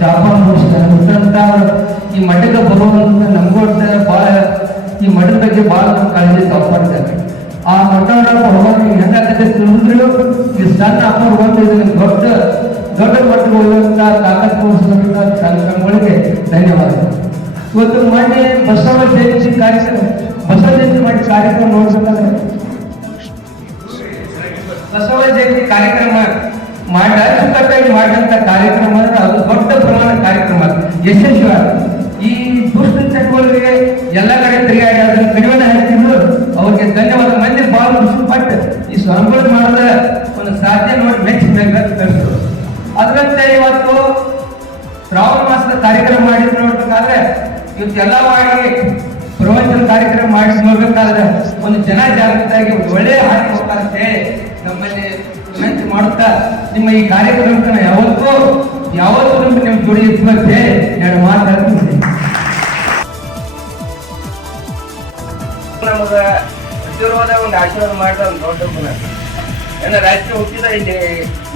ಶಾಪ ಮುಗಿಸಿದಂತ ಈ ಮಠಕ್ಕೆ ಬರುವಂತ ನಮ್ಗೊಟ್ಟ ಭಾಳ ಈ ಮಠದ ಬಗ್ಗೆ ಭಾಳ ಕಾಳಜಿ ತಗೊಂಡಿದ್ದಾರೆ. ಆ ಮಠವರ ಹೋಗಿ ಹೆಂಗಾಗತ್ತೆ ತಿಳಿದ್ರು ಈ ಸಣ್ಣ ಅಪ್ಪರು ಬಂದು ಇದನ್ನು ದೊಡ್ಡ ಮಟ್ಟಿಗೆ ಹೋಗುವಂತ ತಾಕತ್ ತೋರಿಸುವಂತ ಸಂಘಗಳಿಗೆ ಧನ್ಯವಾದ. ಇವತ್ತು ಮೊನ್ನೆ ಬಸವ ಜಯಂತಿ ಮಾಡಿ ಕಾರ್ಯಕ್ರಮ ನೋಡ್ಬೇಕಂದ್ರೆ ಬಸವ ಜಯಂತಿ ಕಾರ್ಯಕ್ರಮ ಅಚ್ಚುಕಟ್ಟಾಗಿ ಮಾಡಿದಂತ ಕಾರ್ಯಕ್ರಮ ಅಂದ್ರೆ ಅದು ದೊಡ್ಡ ಪ್ರಮಾಣ ಕಾರ್ಯಕ್ರಮ ಯಶಸ್ವಿ. ಈ ದುಷ್ಟ ಚಟುವಟಿಕೆಗೆ ಎಲ್ಲ ಕಡೆ ತಿರುಗಾಡಿ ಅದನ್ನು ಕಡಿಮೆ ಹಾಕಿದ್ರು ಅವ್ರಿಗೆ ಧನ್ಯವಾದ. ಮಂದಿ ಬಹಳ ಖುಷಿ ಪಟ್ಟು ಈ ಸ್ವಾಮಿಗಳು ಮಾಡಿದ ಒಂದು ಸಾಧ್ಯ ನೋಡಿ ಮೆಚ್ಚಬೇಕಂತ ಕಳಿಸಿದ್ರು. ಅದರಂತೆ ಇವತ್ತು ಶ್ರಾವಣ ಮಾಸದ ಕಾರ್ಯಕ್ರಮ ಮಾಡಿದ್ರು ನೋಡ್ಬೇಕಾದ್ರೆ ಇವತ್ತು ಎಲ್ಲ ಮಾಡಿ ಪ್ರವಚನ ಕಾರ್ಯಕ್ರಮ ಮಾಡಿ ನೋಡ್ಬೇಕಾದ್ರೆ ಒಂದು ಜನ ಜಾಗೃತಿಯಾಗಿ ಒಳ್ಳೆಯ ಹಾಕಿ ಹೋಗ್ತಾರೆ ನಮ್ಮಲ್ಲಿ ವಿನಂತಿ ಮಾಡುತ್ತಾ ನಿಮ್ಮ ಈ ಕಾರ್ಯಕ್ರಮಕ್ಕೆ ಯಾವತ್ತೂ ನಿಮ್ಮ ಜೋಡಿ ಇರ್ತಂತೆ ಎರಡು ಮಾತಾಡ್ತೀನಿ. ನಮಗ ಪ್ರತಿರೋಧ ಒಂದು ಆಶೀರ್ವಾದ ಮಾಡಿದ ಒಂದು ದೊಡ್ಡ ಗುಣ. ನನ್ನ ರಾಜಕೀಯ ಹುಟ್ಟಿದ ಇಲ್ಲಿ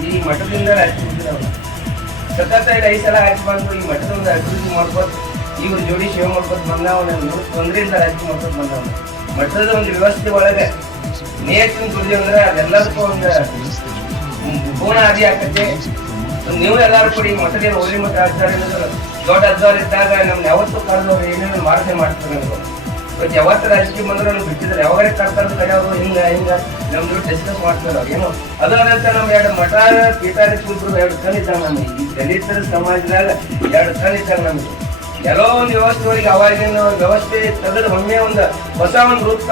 ಈ ಮಠದಿಂದ ರಾಜಕೀಯ ಹುಟ್ಟಿದವನು ಸತತ 5 ಸಲ ಆಯ್ತು ಬಂದು ಈ ಮಠದ ಒಂದು ಅಭಿವೃದ್ಧಿ ಮಾಡ್ಬೋದು, ಇವ್ರ ಜೋಡಿ ಸೇವೆ ಮಾಡ್ಬೋದು ಬಂದವ. ನಾನು ತೊಂದರೆಯಿಂದ ರಾಜಕೀಯ ಮಾಡ್ಬೋದು ಬಂದವನು. ಮಠದ ಒಂದು ವ್ಯವಸ್ಥೆ ಒಳಗೆ ನೇತ್ರ ದುಡ್ಡು ಅಂದ್ರೆ ಅದೆಲ್ಲದಕ್ಕೂ ಒಂದು ಪೂರ್ಣ ಆದಿ ಆಗ್ತದೆ. ನೀವು ಎಲ್ಲರೂ ಕೂಡಿ ಮಠದ ಹೋಳಿ ಮಠ ಆಚಾರ್ಯ ದೊಡ್ಡ ಅಜ್ಜಾರ್ ಇದ್ದಾಗ ನಮ್ಗೆ ಯಾವತ್ತೂ ಕರೆದವ್ರು ಏನೇನು ಮಾರ್ಗ ಮಾಡ್ತಾರೆ. ಇವತ್ತು ಯಾವತ್ತು ರಾಜಕೀಯ ಬಂದ್ರೆ ನಮ್ಗೆ ಬಿಟ್ಟಿದ್ದಾರೆ, ಯಾವಾಗ ಕರ್ಕೊಂಡು ಕರೆಯವರು ಹಿಂಗ ನಮ್ದು ಡಿಸ್ಕಸ್ ಮಾಡ್ತಾರೆ. ಏನು ಅದರಂತ ನಮ್ಗೆ 2 ಮಠ ಪೀಠಾಧಿಪತಿಗಳು 2 ಕಲಿತಾಗ ನಮಗೆ ಈ ದಲಿತರ ಸಮಾಜದಾಗ 2 ಕಲಿತಾಗ ನಮಗೆ ಎಲ್ಲೋ ಒಂದು ವ್ಯವಸ್ಥೆವರೆಗೆ ಅವಾಗಿನ ವ್ಯವಸ್ಥೆ ತೆಗೆದು ಒಮ್ಮೆ ಒಂದು ಹೊಸ ಒಂದು ರೂಪ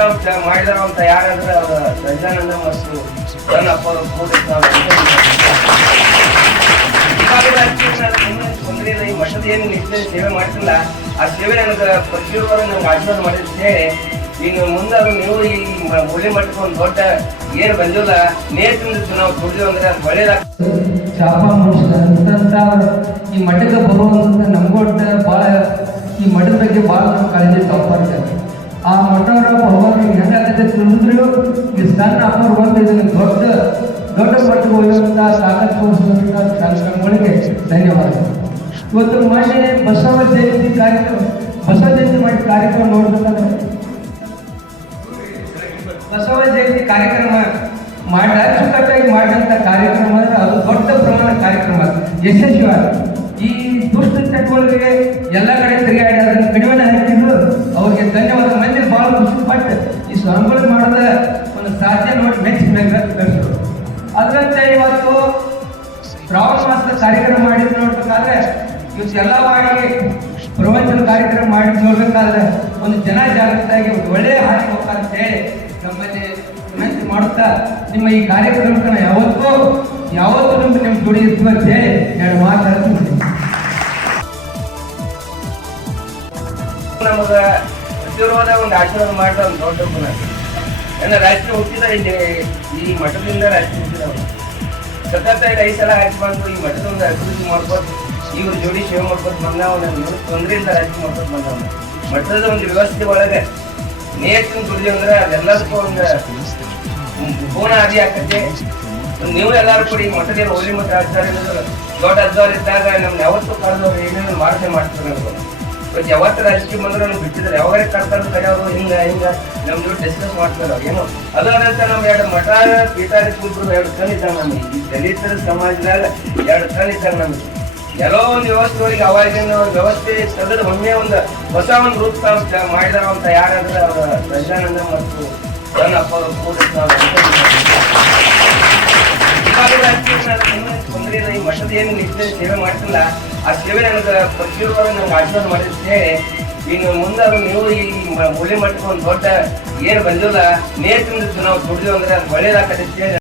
ಮಾಡಿದಾರ ಅಂತ ಯಾರಾದ್ರೆ ಅವರ ಸಜ್ಜಾನಂದ ಮತ್ತು ಸಣ್ಣಪ್ಪ ತೊಂದರೆಯಿಂದ ಈ ಮಠದ ಏನು ನಿಷ್ಠೆ ಸೇವೆ ಮಾಡ್ತಿಲ್ಲ ಆ ಸೇವೆ ನನಗೆ ಪ್ರತಿಯೊಬ್ಬರು ನಮ್ಗೆ ಆಶೀರ್ವಾದ ಮಾಡಿದ್ದು ಹೇಳಿ ಇನ್ನು ಮುಂದೆ ನೀವು ಈ ಹೋಳಿ ಮಠಕ್ಕೆ ಒಂದು ದೊಡ್ಡ ಏನು ಬಂದಿಲ್ಲ ನೇತೃತ್ವ ನಾವು ದುಡಿದು ಅಂದ್ರೆ ಅದು ಒಳ್ಳೇದಾಗ್ತದೆ. ಶಾಪ ಮುಗಿಸಿದಂತ ಈ ಮಠಕ್ಕೆ ಬರುವಂತ ನಮ್ಗೊಟ್ಟ ಭಾಳ ಈ ಮಠದ ಬಗ್ಗೆ ಭಾಳ ಕಾಳಜಿ ತಗೊಂಡಿದ್ದಾರೆ. ಆ ಮಠವರ ಹೋಗಿ ಹೆಂಗಾಗತ್ತೆ ತಿಳಿದ್ರು ಈ ಸಣ್ಣ ಅಪ್ಪರು ಬಂದು ಇದನ್ನು ದೊಡ್ಡ ಮಟ್ಟಿಗೆ ಹೋಗುವಂತ ತಾಕತ್ ತೋರಿಸುವಂತ ಸಂಘಗಳಿಗೆ ಧನ್ಯವಾದ. ಇವತ್ತು ಮೊನ್ನೆ ಬಸವ ಜಯಂತಿ ಮಾಡಿ ಕಾರ್ಯಕ್ರಮ ನೋಡ್ಬೇಕಂದ್ರೆ ಬಸವ ಜಯಂತಿ ಕಾರ್ಯಕ್ರಮ ಅಚ್ಚುಕಟ್ಟಾಗಿ ಮಾಡಿದಂತ ಕಾರ್ಯಕ್ರಮ ಅಂದ್ರೆ ಅದು ದೊಡ್ಡ ಪ್ರಮಾಣ ಕಾರ್ಯಕ್ರಮ ಯಶಸ್ವಿ. ಈ ದುಷ್ಟ ಚಟುವಟಿಕೆಗೆ ಎಲ್ಲ ಕಡೆ ತಿರುಗಾಡಿ ಅದನ್ನು ಕಡಿಮೆ ಹಾಕಿದ್ರು ಅವ್ರಿಗೆ ಧನ್ಯವಾದ. ಮಂದಿ ಬಹಳ ಖುಷಿ ಪಟ್ಟು ಈ ಸ್ವಾಮಿಗಳು ಮಾಡಿದ ಒಂದು ಸಾಧ್ಯ ನೋಡಿ ಮೆಚ್ಚಬೇಕಂತ ಕಳಿಸಿದ್ರು. ಅದರಂತೆ ಇವತ್ತು ಶ್ರಾವಣ ಮಾಸದ ಕಾರ್ಯಕ್ರಮ ಮಾಡಿದ್ರು ನೋಡ್ಬೇಕಾದ್ರೆ ಇವತ್ತು ಎಲ್ಲ ಮಾಡಿ ಪ್ರವಚನ ಕಾರ್ಯಕ್ರಮ ಮಾಡಿ ನೋಡ್ಬೇಕಾದ್ರೆ ಒಂದು ಜನ ಜಾಗೃತಿಯಾಗಿ ಒಳ್ಳೆಯ ಹಾಕಿ ಹೋಗ್ತಾರೆ ನಮ್ಮಲ್ಲಿ ವಿನಂತಿ ಮಾಡುತ್ತಾ ನಿಮ್ಮ ಈ ಕಾರ್ಯಕ್ರಮಕ್ಕೆ ಯಾವತ್ತೂ ನಿಮ್ಮ ಜೋಡಿ ಇರ್ತಂತೆ ಎರಡು ಮಾತಾಡ್ತೀನಿ. ನಮಗ ಪ್ರತಿರೋಧ ಒಂದು ಆಶೀರ್ವಾದ ಮಾಡಿದ ಒಂದು ದೊಡ್ಡ ಗುಣ. ನನ್ನ ರಾಜಕೀಯ ಹುಟ್ಟಿದ ಇಲ್ಲಿ ಈ ಮಠದಿಂದ ರಾಜಕೀಯ ಹುಟ್ಟಿದವನು ಸತತ 5 ಸಲ ಆಯ್ತು ಬಂದು ಈ ಮಠದ ಒಂದು ಅಭಿವೃದ್ಧಿ ಮಾಡ್ಬೋದು, ಇವ್ರ ಜೋಡಿ ಸೇವೆ ಮಾಡ್ಬೋದು ಬಂದವ. ನಾನು ತೊಂದರೆಯಿಂದ ರಾಜಕೀಯ ಮಾಡ್ಬೋದು ಬಂದವನು. ಮಠದ ಒಂದು ವ್ಯವಸ್ಥೆ ಒಳಗೆ ನೇತ್ರ ದುಡ್ಡು ಅಂದ್ರೆ ಅದೆಲ್ಲದಕ್ಕೂ ಒಂದು ಪೂರ್ಣ ಆದಿ ಆಗ್ತದೆ. ನೀವು ಎಲ್ಲರೂ ಕೂಡಿ ಮಠದ ಹೋಳಿ ಮಠ ಆಚಾರ್ಯ ದೊಡ್ಡ ಅಜ್ಜಾರ್ ಇದ್ದಾಗ ನಮ್ಗೆ ಯಾವತ್ತೂ ಕರೆದವ್ರು ಏನೇನು ಮಾರ್ಗ ಮಾಡ್ತಾರೆ. ಇವತ್ತು ಯಾವತ್ತು ರಾಜಕೀಯ ಬಂದ್ರೆ ನಮ್ಗೆ ಬಿಟ್ಟಿದ್ದಾರೆ, ಯಾವಾಗ ಕರ್ಕೊಂಡು ಕರೆಯವರು ಹಿಂಗ ನಮ್ದು ಡಿಸ್ಕಸ್ ಮಾಡ್ತಾರೆ. ಏನು ಅದರಂತ ನಮ್ಗೆ 2 ಮಠ ಪೀಠಾಧಿಪತಿಗಳು 2 ಕಲಿತಾಗ ನಮಗೆ ಈ ದಲಿತರ ಸಮಾಜದಾಗ 2 ಕಲಿತಾಗ ನಮಗೆ ಎಲ್ಲೋ ಒಂದು ವ್ಯವಸ್ಥೆವರೆಗೆ ಅವಾಗಿನ ವ್ಯವಸ್ಥೆ ತೆಗೆದು ಒಮ್ಮೆ ಒಂದು ಹೊಸ ಒಂದು ರೂಪ ಮಾಡಿದಾರ ಅಂತ ಯಾರಾದ್ರೆ ಅವರ ಸಜ್ಜಾನಂದ ಮತ್ತು ಸಣ್ಣಪ್ಪ ತೊಂದರೆಯಿಂದ ಈ ಮಠದ ಏನು ನಿಷ್ಠೆ ಸೇವೆ ಮಾಡ್ತಿಲ್ಲ ಆ ಸೇವೆ ನನಗೆ ಪ್ರತಿಯೊಬ್ಬರು ನಮ್ಗೆ ಆಶೀರ್ವಾದ ಮಾಡಿದ್ದು ಹೇಳಿ ಇನ್ನು ಮುಂದೆ ನೀವು ಈ ಹೋಳಿ ಮಠಕ್ಕೆ ಒಂದು ದೊಡ್ಡ ಏನು ಬಂದಿಲ್ಲ ನೇತೃತ್ವ ನಾವು ದುಡಿದು ಅಂದ್ರೆ ಅದು ಒಳ್ಳೇದಾಗ್ತದೆ.